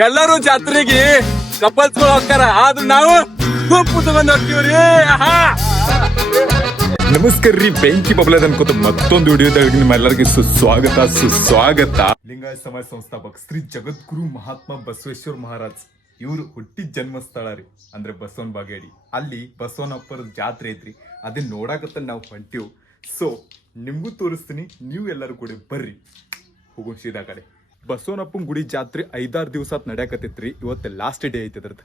ಎಲ್ಲರೂ ಜಾತ್ರೆಗೆ ಕಪಲ್ಸ್ ಹೋಗ್ತಾರ ಆದ್ರೂ ನಾವು ಗುಂಪು ತಗೊಂಡ್ ಹೋಗ್ತೀವ್ರಿ ನಮಸ್ಕಾರ ರೀ ಬೆಂಕಿ ಬಬಲದ ಅನ್ಕೋತ ಮತ್ತೊಂದು ವಿಡಿಯೋದಾಗ ನಿಮ್ಮೆಲ್ಲರಿಗೆ ಸುಸ್ವಾಗತ ಸುಸ್ವಾಗತ. ಲಿಂಗಾಯತ ಸಮಾಜ ಸಂಸ್ಥಾಪಕ ಶ್ರೀ ಜಗದ್ಗುರು ಮಹಾತ್ಮ ಬಸವೇಶ್ವರ ಮಹಾರಾಜ್ ಇವರು ಹುಟ್ಟಿದ ಜನ್ಮಸ್ಥಳ ರೀ ಅಂದ್ರೆ ಬಸವನ ಬಾಗೇಡಿ. ಅಲ್ಲಿ ಬಸವನಪ್ಪರ ಜಾತ್ರೆ ಐತ್ರಿ. ಅದನ್ನ ನೋಡಾಕತ್ತ ನಾವು ಹೊಂಟಿವ್. ಸೊ ನಿಮ್ಗೂ ತೋರಿಸ್ತೀನಿ ನೀವು ಎಲ್ಲರೂ ಕೂಡ ಬರ್ರಿ. ಹೋಗೋಣ ಸೀದಾ ಕಡೆ. ಬಸವನಪ್ಪನ ಗುಡಿ ಜಾತ್ರೆ ಐದಾರು ದಿವಸ ನಡೆಯಕತ್ತೈತ್ರಿ. ಇವತ್ತು ಲಾಸ್ಟ್ ಡೇ ಐತಿ ಅದ್ರದ್ದು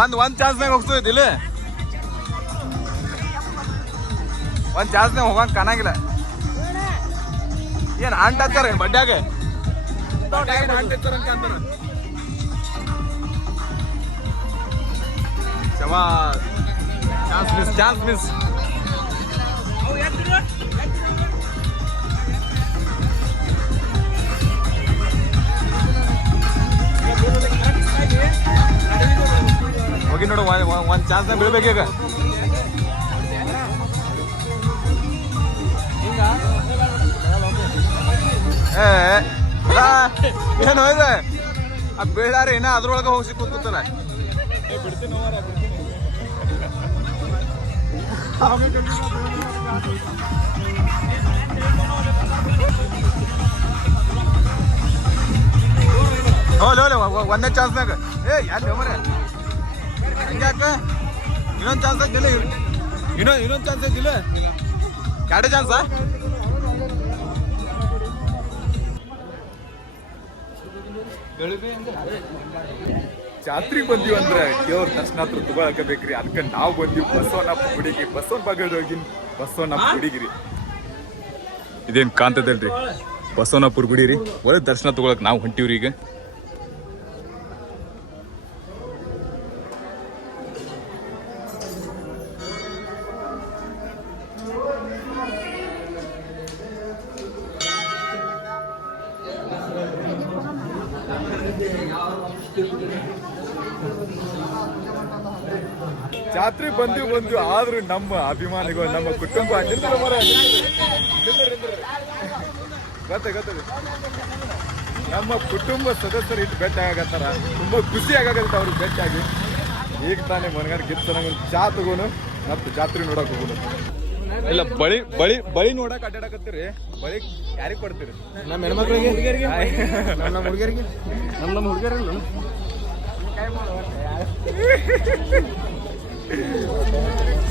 ಒಂದ್ ಒಂದ್ ಚಾನ್ಸ್ನಾಗ ಹೋಗ್ತೈತಿ ಇಲ್ಲಿ. ಒಂದ್ ಚಾನ್ಸ್ನಾಗ ಹೋಗಂಗ್ ಕಾಣಂಗಿಲ್ಲ. ಏನ್ ಅಂಟ್ ಹಚ್ಚಾರ ಏನ್ ಬಡ್ಡ್ಯಾಗ ಚಾನ್ಸ್ ಮಿಸ್ ಚಾನ್ಸ್ ಮಿಸ್ ಒಂದ್- ಒಂದ್ ಚಾನ್ಸ್ ಬೀಳ್ಬೇಕೀಗ ಏ ಅಲ್ಲ, ಏನು ಇದೆ ಆ ಬೀಳಾರ ಏನ ಅದ್ರೊಳಗೆ ಹೋಗಿ ಸಿಕ್ಕು ಕೂತಲ್ಲ ಹೋಗ್ಲಿ ಹೋಗ್ಲಿ ಒ- ಒ- ಒಂದೇ ಚಾನ್ಸ್ನಾಗ ಏ ಯಾಕೆ ಮರೆ ಹಂಗ್ಯಾಕ ಇನ್ನೊಂದು ಚಾನ್ಸ್ ಆಗಿಲ್ಲ ಇನ್ನೊಂದು ಇನ್ನೊಂದು ಚಾನ್ಸ್ ಆಗಿಲ್ಲ ಎರಡು ಚಾನ್ಸಾ ಜಾತ್ರೆಗೆ ಬಂದೀವಿ ಅಂದ್ರೆ ದೇವ್ರ ದರ್ಶನ ಹತ್ರ ತಗೊಳಕಬೇಕ್ರಿ. ಅದಕ್ಕೆ ನಾವು ಬಂದೀವಿ. ಬಸವನಪ್ಪ ಗುಡಿಗೆ ಬಸವನ ಬಾಗಲ್ ಹೋಗಿ ಬಸವನಪ್ಪ ಗುಡಿಗಿರಿ ಇದೇನ್ ಕಾಂತದಲ್ರಿ ಬಸವನಪ್ಪರ ಗುಡಿ ರೀ ಒಳ್ಳೆ ದರ್ಶನ ತಗೊಳಕ್ ನಾವು ಹೊಂಟಿವ್ರಿ ಈಗ. ಜಾತ್ರೆ ಬಂದು ಬಂದು ಆದ್ರೂ ನಮ್ಮ ಅಭಿಮಾನಿಗಳು ನಮ್ಮ ಕುಟುಂಬ ಗೊತ್ತ ಗೊತ್ತದ ನಮ್ಮ ಕುಟುಂಬ ಸದಸ್ಯರು ಇಟ್ಟು ಭೇಟಿ ಆಗತ್ತಾರ. ತುಂಬಾ ಖುಷಿ ಆಗತ್ತ ಅವ್ರಿಗೆ ಭೇಟಿಯಾಗಿ ಈಗ ತಾನೇ ಮನಗಂಡ ಗಿತ್ತ ಒಂದು ಚಾ ತಗೋನು ಮತ್ತೆ ಜಾತ್ರೆ ನೋಡಕ್ ಹೋಗೋನು ಇಲ್ಲ ಬಳಿ ಬಳಿ ಬಳಿ ನೋಡಕ್ ಅಡ್ಡಾಡಕತ್ತೀರಿ. ಬಳಿ ಯಾರಿಗೆ ಕೊಡ್ತೀರಿ? ನಮ್ಮ ಹೆಣ್ಮಕ್ಳಿಗೆ. ನಮ್ಮ ಹುಡುಗರಿಗೆ ನಮ್ಮ ನಮ್ಮ ಹುಡುಗರಿಲ್ಲ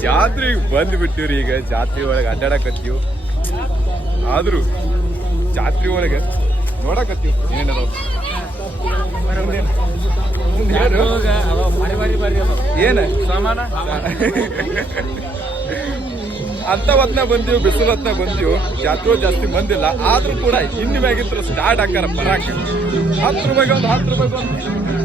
ಜಾತ್ರೆಗೆ ಬಂದು ಬಿಟ್ಟಿವ್ರಿ ಈಗ. ಜಾತ್ರೆ ಒಳಗೆ ಅಡ್ಡಾಡಕತ್ತೀವಿ. ಆದ್ರೂ ಜಾತ್ರೆ ಒಳಗೆ ನೋಡಕತ್ತೀವಿ. ಏನೇನದಾವ? ಏನ? ಸಾಮಾನ ಅಂತ ಹೊತ್ನ ಬಂದೀವಿ, ಬಿಸಿಲು ಹೊತ್ನ ಬಂದೀವಿ. ಜಾತ್ರೆ ಜಾಸ್ತಿ ಬಂದಿಲ್ಲ. ಆದ್ರೂ ಕೂಡ ಇನ್ನು ಮ್ಯಾಗಿತ್ರ ಸ್ಟಾರ್ಟ್ ಹಾಕಾರ ಬರಾಕ ಹತ್ತು ರೂಪಾಯಿಗೆ ಒಂದು, ಹತ್ತು ರೂಪಾಯಿಗೆ ಒಂದು.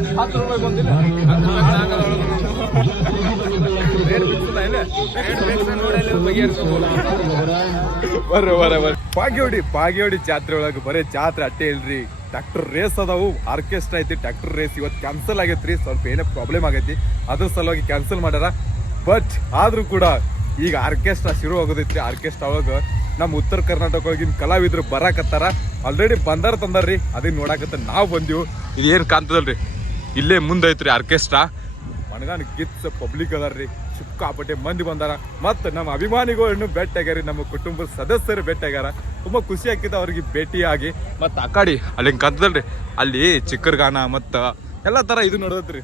ಪಾಗಿಯೋಡಿ ಪಾಗಿಯೋಡಿ ಜಾತ್ರೆ ಒಳಗೆ ಬರೀ ಜಾತ್ರೆ ಅಟ್ಟೆ ಇಲ್ರಿ. ಟ್ರ್ಯಾಕ್ಟರ್ ರೇಸ್ ಅದಾವು ಆರ್ಕೆಸ್ಟ್ರಾ ಐತಿ ಟ್ರ್ಯಾಕ್ಟರ್ ರೇಸ್ ಇವತ್ತು ಕ್ಯಾನ್ಸಲ್ ಆಗೈತ್ರಿ, ಸ್ವಲ್ಪ ಏನೋ ಪ್ರಾಬ್ಲಮ್ ಆಗೈತಿ. ಅದ್ರ ಸಲುವಾಗಿ ಕ್ಯಾನ್ಸಲ್ ಮಾಡ್ಯಾರ. ಬಟ್ ಆದ್ರೂ ಕೂಡ ಈಗ ಆರ್ಕೆಸ್ಟ್ರಾ ಶುರು ಆಗೋದೈತ್ರಿ ಆರ್ಕೆಸ್ಟ್ರಾ ಒಳಗ ನಮ್ಮ ಉತ್ತರ ಕರ್ನಾಟಕ ಒಳಗಿನ ಕಲಾವಿದ್ರು ಬರಾಕತ್ತಾರ. ಆಲ್ರೆಡಿ ಬಂದಾರ ತಂದಾರ್ರಿ, ಅದನ್ನ ನೋಡಾಕತ್ತ ನಾವು ಬಂದೀವಿ. ಇದೇನು ಕಾಣ್ತದಲ್ರಿ? ಇಲ್ಲೇ ಮುಂದೈತ್ರಿ ಆರ್ಕೆಸ್ಟ್ರಾ. ಮನಗಾನ ಗಿತ್ಸ್ ಪಬ್ಲಿಕ್ ಅದಾರ್ರಿ. ಸಿಕ್ಕಾಪಟ್ಟೆ ಮಂದಿ ಬಂದಾರ. ಮತ್ತ ನಮ್ಮ ಅಭಿಮಾನಿಗಳನ್ನು ಭೇಟಿಯಾಗ್ಯಾರಿ ನಮ್ಮ ಕುಟುಂಬದ ಸದಸ್ಯರು ಭೇಟಿಯಾಗ್ಯಾರ. ತುಂಬಾ ಖುಷಿ ಆಕಿದ ಅವ್ರಿಗೆ ಭೇಟಿಯಾಗಿ. ಮತ್ತ ಆ ಕಡೆ ಅಲ್ಲಿ ಕಾಣ್ತದಲ್ರಿ ಅಲ್ಲಿ ಚಿಕ್ಕರ್ಗಾನ ಮತ್ತ ಎಲ್ಲಾ ತರ ಇದು ನೋಡತ್ರಿ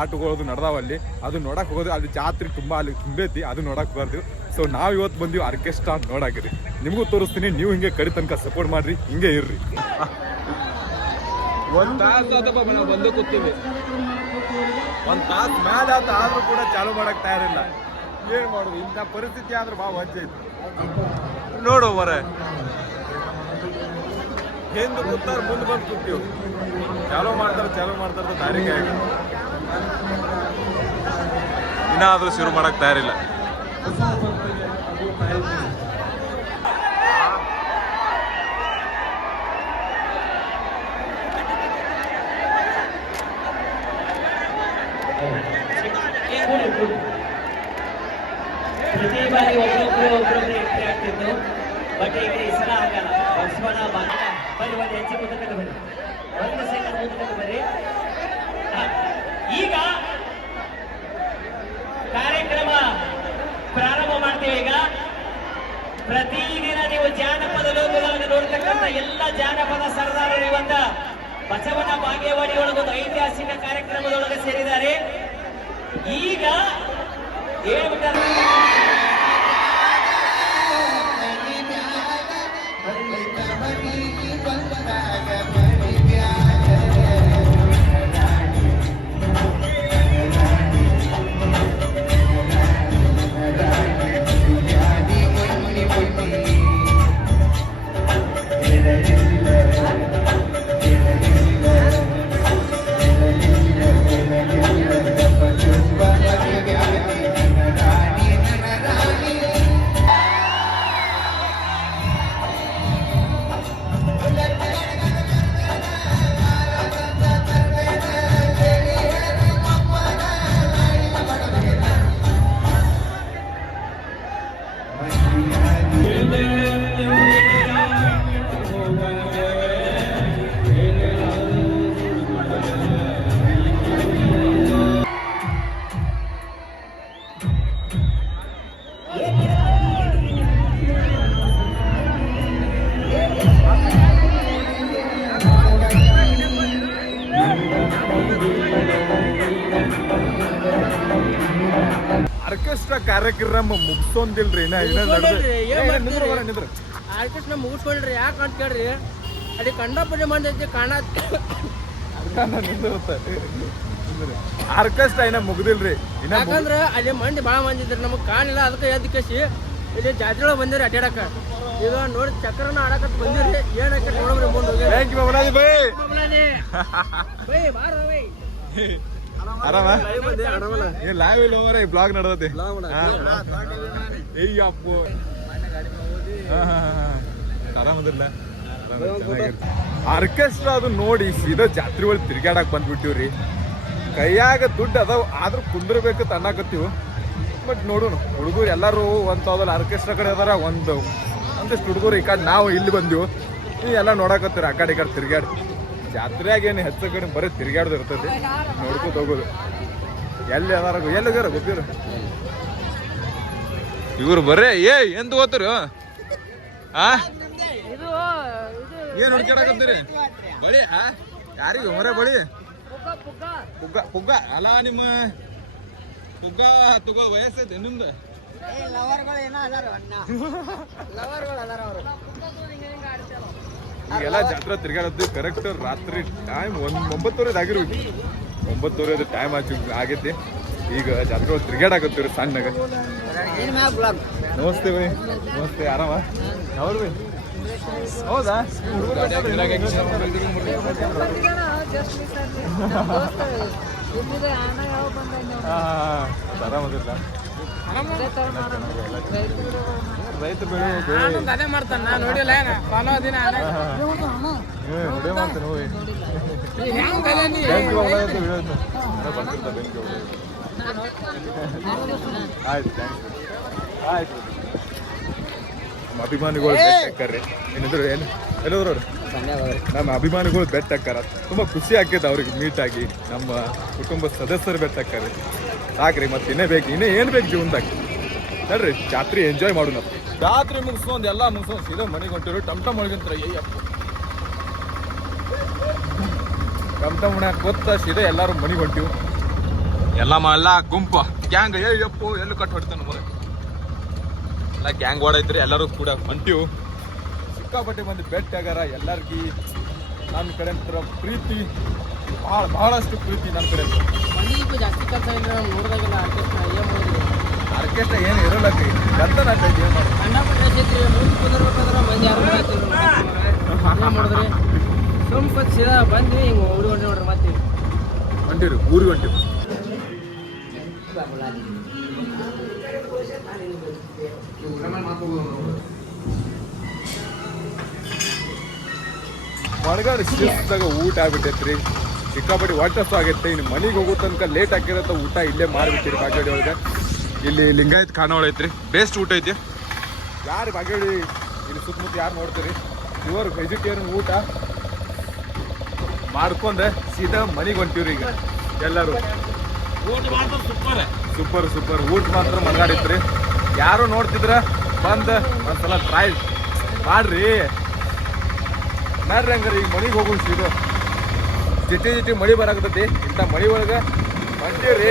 ಆಟಗಳದು ನಡೆದಾವ ಅಲ್ಲಿ. ಅದು ನೋಡಕ್ ಹೋಗೋದು. ಅಲ್ಲಿ ಜಾತ್ರೆ ತುಂಬಾ ಅಲ್ಲಿ ತುಂಬೈತಿ. ಅದು ನೋಡಕ್ ಬರ್ತೀವಿ ಸೊ ನಾವ್ ಇವತ್ತು ಬಂದೀವಿ ಆರ್ಕೆಸ್ಟ್ರಾ ಅಂತ ನೋಡಾಕ್ರಿ ನಿಮಗೂ ತೋರಿಸ್ತೀನಿ. ನೀವು ಹಿಂಗೆ ಕಡಿ ತನಕ ಸಪೋರ್ಟ್ ಮಾಡ್ರಿ. ಹಿಂಗೆ ಇರ್ರಿ. ಒಂದ್ ತಾಸು ಅಥವಾ ಬಂದು ಕೂತೀವಿ. ಒಂದು ತಾಸು ಮೇಲೆ ಆತ, ಆದ್ರೂ ಕೂಡ ಚಾಲು ಮಾಡಕ್ಕೆ ತಯಾರಿಲ್ಲ. ಏನ್ ಮಾಡುದು? ಇಂಥ ಪರಿಸ್ಥಿತಿ ಆದ್ರೆ ಬಾ ವಜ್ಜೆ ಐತಿ ನೋಡು ಮರೆ. ಹಿಂದೆ ಕೂತಾರ, ಮುಂದೆ ಬಂದು ಕೂತೀವಿ. ಚಾಲು ಮಾಡ್ತಾರೆ ಚಾಲು ಮಾಡ್ತಾರೆ ದಾರಿ ಕೈ ಇನ್ನಾದ್ರೂ ಶುರು ಮಾಡಕ್ ತಯಾರಿಲ್ಲ ಪ್ರತಿ ಬಾರಿ ಒಬ್ಬೊಬ್ರು ಒಬ್ಬೊಬ್ರು ಎಂಟ್ರಿ ಆಗ್ತಿತ್ತು ಬಟ್ ಈಗ ಈ ಸಲ ಆಗಲ್ಲ ಈಗ ಕಾರ್ಯಕ್ರಮ ಪ್ರಾರಂಭ ಮಾಡ್ತೀವಿ ಈಗ. ಪ್ರತಿದಿನ ನೀವು ಜಾನಪದ ಲೋಕದೊಳಗೆ ನೋಡ್ತಕ್ಕಂಥ ಎಲ್ಲ ಜಾನಪದ ಸರದಾರರು ಇವತ್ತ ಬಸವನ ಬಾಗೇವಾಡಿ ಒಳಗೊಂದು ಐತಿಹಾಸಿಕ ಕಾರ್ಯಕ್ರಮದೊಳಗೆ ಸೇರಿದ್ದಾರೆ. ಈಗ ಹೇಳ್ಬಿಟ್ಟಾರೆ Eu não Deus. ಆರ್ಕೆಸ್ಟ್ರಾ ಕಾರ್ಯಕ್ರಮ ಮುಗ್ಸೊಂದಿಲ್ರಿ ಏನ್ ಆರ್ಕೆಸ್ಟ್ರಾ ಮುಗಿಸ್ಕೊಳ್ರಿ ಯಾಕೆ ಅಂತ ಕೇಳ್ರಿ? ಅಲ್ಲಿ ಕಂಡಪಟ್ಟೆ ಮಂದಿ ಕಾಣ ಆರ್ಕೆಸ್ಟ್ರಾ ಇನ್ನ ಮುಗ್ದಿಲ್ರಿ. ಯಾಕಂದ್ರ ಅಲ್ಲಿ ಮಂದಿ ಭಾಳ ಮಂದಿ ಇದ್ರಿ ನಮಗ್ ಕಾಣಿಲ್ಲ ಅದಕ್ಕೆ ಎದ್ದು ಕೇಸಿ ಇಲ್ಲಿ ಜಾತ್ರೆ ಒಳಗೆ ಬಂದಿರಿ ಅಡ್ಡಾಡಕ ಇದು ನೋಡಿ ಚಕ್ರನ ಆಡಕ ಬಂದಿರಿ ಏನ್ ಹಾಕಿ ನೋಡ್ರಿ ಮುಂದೆ ಬೈ ಬಾರ ಬೈ. ಆರಾಮ? ಏನ್ ಲೈವ್ ಇಲ್ಲ ಹೋಗ್ರೆ ಬ್ಲಾಗ್ ನಡದತಿ. ಏಯ್ ಅಪ್ಪು. ಆರಾಮದಿಲ್ಲ ಆರ್ಕೆಸ್ಟ್ರಾ ಅದು ನೋಡಿ ಸೀದಾ ಜಾತ್ರೆ ಒಳಗೆ ತಿರ್ಗಾಡಕ್ ಬಂದ್ಬಿಟ್ಟಿವ್ರಿ ಕೈಯಾಗ ದುಡ್ಡು ಅದಾವ ಆದ್ರೂ ಕುಂದಿರ್ಬೇಕು ಅನ್ನಕತ್ತೀವಿ. ಬಟ್ ನೋಡೋಣ ಹುಡುಗರು ಎಲ್ಲರೂ ಒಂದ್ ತಾವದಲ್ಲಿ ಆರ್ಕೆಸ್ಟ್ರಾ ಕಡೆ ಅದಾರ ಒಂದು ಒಂದಿಷ್ಟು ಹುಡುಗರು ಈ ಕಡೆ ನಾವು ಇಲ್ಲಿ ಬಂದಿವು. ಈ ಎಲ್ಲ ನೋಡಕತ್ತೀರ ಆ ಕಡೆ ಈ ಕಡೆ ತಿರ್ಗಾಡಿ ಜಾತ್ರೆಯಾಗ ಏನು ಹೆಚ್ಚು ಕಡೆ ಬರೀ ತಿರ್ಗಾಡ್ದು ಇರ್ತದೆ ನೋಡ್ಕೊತ ಹೋಗೋದು. ಎಲ್ಲಿ ಅದಾರ ಎಲ್ಲಿ ಹೋಗ್ಯಾರ ಗೊತ್ತಿರ ಇವ್ರು ಬರ್ರಿ ಏ ಎಂತ ಓದ್ತರು? ಆ? ಇದು ಏನ್ ಹುಡ್ಕಾಡಕತ್ತೀರಿ ಬಳಿ ಆ? ಯಾರಿಗೆ ಮರ ಬಳಿ? ಪುಗ್ಗ ಪುಗ್ಗ. ಅಲ್ಲ ನಿಮ್ಮ ಪುಗ್ಗ ತಗೋ ವಯಸ್ಸೈತೆ ನಿಮ್ದು? ಈಗೆಲ್ಲ ಜಾತ್ರೆ ತಿರ್ಗಾಡೋದು ಕರೆಕ್ಟ್ ರಾತ್ರಿ ಟೈಮ್ ಒಂದು ಒಂಬತ್ತುವರೆದು ಆಗಿರ್ಬೇಕು. ಒಂಬತ್ತುವರೆದು ಟೈಮ್ ಆಚು ಆಗೈತಿ. ಈಗ ಜಾತ್ರೆ ಒಳಗೆ ರೀ ಸಣ್ಣಗ. ನಮಸ್ತೆ ಬೈ ನಮಸ್ತೆ, ಆರಾಮ? ಯಾವ್ದು ಬೈ ಹೌದಾ? ಆರಾಮದಿಲ್ಲ ರೈತ ಬೆಳೆ ನಾನು ಅದೇ ಮಾಡ್ತಾನೆ ನಾನು ನೋಡಿಲ್ಲ ಫಾಲೋ ದಿನ ವಿಡಿಯೋ ಮಾಡ್ತೀನಿ ಹೋಗಿ. ವಿಡಿಯೋ ಆಯ್ತು ಆಯ್ತು. ನಮ್ಮ ಅಭಿಮಾನಿಗಳು ಬೆಟ್ ಹಾಕ್ಕಾರ್ರಿ ಏನಿದ್ರು ಏನು? ಎಲ್ಲೋದ್ರು ಅವ್ರು ನಮ್ಮ ಅಭಿಮಾನಿಗಳು ಬೆಟ್ ಹಾಕ್ಕಾರ ತುಂಬ ಖುಷಿ ಆಕೈತೆ ಅವ್ರಿಗೆ ಮೀಟ್ ಆಗಿ. ನಮ್ಮ ಕುಟುಂಬ ಸದಸ್ಯರು ಬೆಟ್ ಸಾಕ್ರಿ ಮತ್ತೆ ಇನ್ನೇ ಬೇಕು ಇನ್ನೇ ಏನು ಬೇಕು ಜೀವನದಾಗ? ನೋಡ್ರಿ ಜಾತ್ರೆ ಎಂಜಾಯ್ ಮಾಡೋಣ. ಜಾತ್ರೆ ಮುಗಿಸ್ಕೊಂಡು ಎಲ್ಲ ಮುಗಿಸ್ಕೊಂಡು ಸೀದಾ ಮನೆಗೆ ಹೊಂಟಿರು ಟಮ್ ಟಮ್ ಒಳಗಿಂತ್ರ ಅಯ್ಯಪ್ಪ ಟಮ್ ಟಮ್ ಮನೆ ಕೊತ್ತ ಸೀದಾ ಎಲ್ಲರೂ ಮನೆಗೆ ಹೊಂಟಿವು. ಎಲ್ಲ ಎಲ್ಲ ಗುಂಪು. ಗ್ಯಾಂಗ್ ಅಯ್ಯಪ್ಪು ಯಪ್ಪು ಎಲ್ಲೂ ಕಟ್ ಹೊಡಿತಾನ ಮನೆ ಎಲ್ಲ ಗ್ಯಾಂಗ್ ಓಡೈತ್ರಿ ಎಲ್ಲರೂ ಕೂಡ ಹೊಂಟಿವು. ಸಿಕ್ಕಾಪಟ್ಟೆ ಮಂದಿ ಬೆಟ್ಟ ಆಗ್ಯಾರ ಎಲ್ಲರಿಗೂ ನನ್ನ ಕಡೆ ಪ್ರೀತಿ ಭಾಳ ಭಾಳಷ್ಟು ಪ್ರೀತಿ ನನ್ನ ಕಡೆ ಜಾಸ್ತಿ ಕೆಲಸ ಇಲ್ಲ ನಾವು ನೋಡಿದಾಗೆಲ್ಲ ಆರ್ಕೆಸ್ಟ್ರಾ ಏನು ಮಾಡಿದ್ರಿ ಆರ್ಕೆಸ್ಟ್ರಾ ಏನು ಇರೋಲ್ಲ ಗದ್ದನ ಆಗ್ತೈತಿ ಏನು ಅಣ್ಣ ಕಂಡಪಟ್ಟೆ ಐತ್ರಿ ಮುಂದೆ ಕುಂದಿರ್ಬೇಕಾದ್ರೆ ಮಂದಿ ಯಾರು ಏನು ಮಾಡಿದ್ರಿ? ಸುಮ್ ಸೀದಾ ಬಂದ್ವಿ ಹಿಂಗೆ ಓಡಿ ಹೊಂಟಿ ನೋಡ್ರಿ ಮತ್ತೆ. ಹೊಂಟಿರಿ ಊರಿಗೆ ಹೊಂಟಿವಿ ಮಳಗಾಲ ಶಿಸ್ತಾಗ ಊಟ ಆಗ್ಬಿಟ್ಟೈತ್ರಿ. ಸಿಕ್ಕಾಪಟ್ಟಿ ಹೊಟ್ಟಸ್ತು ಆಗುತ್ತೆ. ಇನ್ನು ಮನೆಗೆ ಹೋಗೋ ತನಕ ಲೇಟ್ ಆಗಿರತ್ತ ಊಟ ಇಲ್ಲೇ ಮಾರ್ಬಿಟ್ಟಿರಿ ಬಾಗೇಡಿ ಒಳಗೆ. ಇಲ್ಲಿ ಲಿಂಗಾಯತ್ ಖಾನಾವಳ ಐತ್ರಿ. ಬೇಸ್ಟ್ ಊಟ ಐತಿ. ಯಾರು ಬಾಗೇಡಿ? ಇಲ್ಲಿ ಸುತ್ತಮುತ್ತ ಯಾರು ನೋಡ್ತೀರಿ? ಇವರು ವೆಜಿಟೇರಿಯನ್ ಊಟ. ಮಾಡ್ಕೊಂಡೆ. ಸೀದಾ ಮನೆಗೆ ಹೊಂಟಿವ್ರಿ ಈಗ. ಎಲ್ಲರೂ. ಸೂಪರ್ ಸೂಪರ್ ಸೂಪರ್ ಊಟ ಮಾತ್ರ ಮಲಗಾಡಿತ್ರಿ ಯಾರು ನೋಡ್ತಿದ್ರ? ಬಂದ ಒಂದ್ಸಲ ಟ್ರೈ ಮಾಡ್ರಿ. ಮಾಡ್ರಿ ಹಂಗಾರೆ ಈಗ ಮನೆಗೆ ಹೋಗೋಣ ಸೀದಾ. ಜಿಟಿ ಜಿಟಿ ಮಳೆ ಬರಾಕತ್ತೈತಿ. ಇಂಥ ಮಳೆ ಒಳಗೆ ಬಂದೀವ್ರಿ